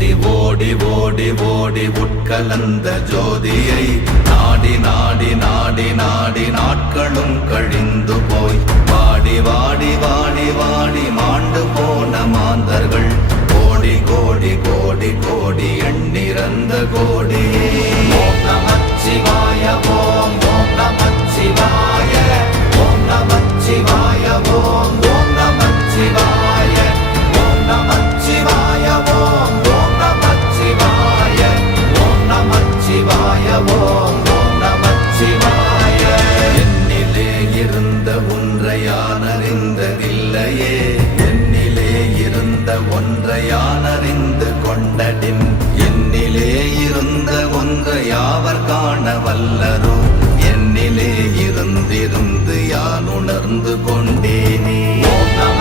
ஓடி ஓடி ஓடி ஓடி உட்கலந்த ஜோதியை நாடி நாடி நாடி நாடி நாட்களும் கழிந்து போய் வாடி வாடி வாடி வாடி மாண்டு போன மாந்தர்கள் கோடி கோடி கோடி கோடி எண்ணிறந்த கோடி. ஓம் நமச்சிவாய ஓம் ஓம் நமச்சிவாய ஓம் நமச்சிவாய ஓம் ஓம் நமச்சிவாய ஓம் நமச்சிவாய ஓம் ஓம் நமச்சிவாய ஓம் நமச்சிவாய ஓம் ஓம் நமச்சிவாய. என்னிலே இருந்த ஒன்றை யான் அறிந்ததில்லையே, என்னிலே இருந்த ஒன்றை யான் அறிந்து கொண்டடின், என்னிலே இருந்த ஒன்றை யாவர் காண வல்லரோ, என்னிலே இருந்திருந்து யான் உணர்ந்து கொண்டேனே. ஓம் நம